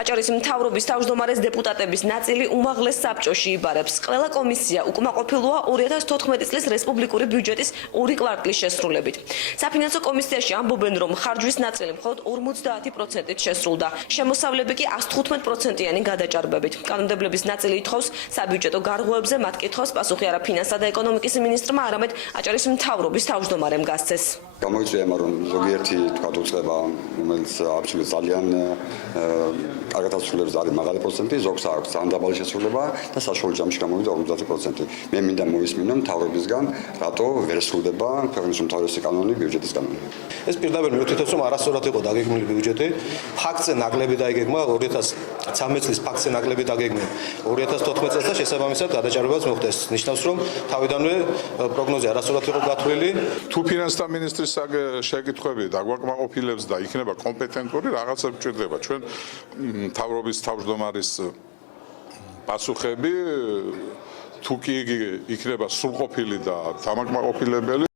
აჭარის მთავრობის თავმჯდომარის დეპუტატების ნაწილი უმაღლეს საბჭოში იბარებს. ყველა კომისია უკმაყოფილოა 2014 წლის რესპუბლიკური ბიუჯეტის 2 კვარტლის შესრულებით. საფინანსო კომისიაში ამბობენ, რომ ხარჯვის ნაწილი მხოლოდ 50%-ით შესრულდა. შემოსავლები კი 115%-იანი გადაჭარბებით. კანონმდებლების ნაწილი ითხოვს საბიუჯეტო გარღვევებზე, მათ კითხავს პასუხი არა ფინანსთა და ეკონომიკის მინისტრმა, არამედ აჭარის მთავრობის თავმჯდომარემ გასცეს. გამოიწვია, რომ ზოგიერთი უწყება, რომელიც აბსოლუტურად ძალიან კარგად ასრულებს არის მაღალი პროცენტი, ზოგს აქვს ძალიან დაბალი შესრულება და საშუალო ჯამში გამოვიდა 50%. მე მინდა მოისმინო მთავრობისგან, რატო ვერ სრულდება ქვეყნის უმთავრესი კანონი, ბიუჯეტის კანონი. ეს პირდაპირ მიუთითებს, რომ არასწორად იყო დაგეგმილი ბიუჯეტი, ფაქტზე ნაკლები დაიგეგმა 2013 წლის ფაქტზე ნაკლები დაგეგმეს 2014 წელს და შესაბამისად გადაჭარბებაც მოხდეს. ნიშნავს, რომ თავიდანვე პროგნოზი არასწორად იყო გათვლილი. თუ ფინანსთა მინისტრის შეკითხვები დაგვაკმაყოფილებს და იქნება კომპეტენტური, რაღაცა გვჭირდება. ჩვენ მთავრობის თავმჯდომარის პასუხები თუ კი იქნება სრულყოფილი და დამაკმაყოფილებელი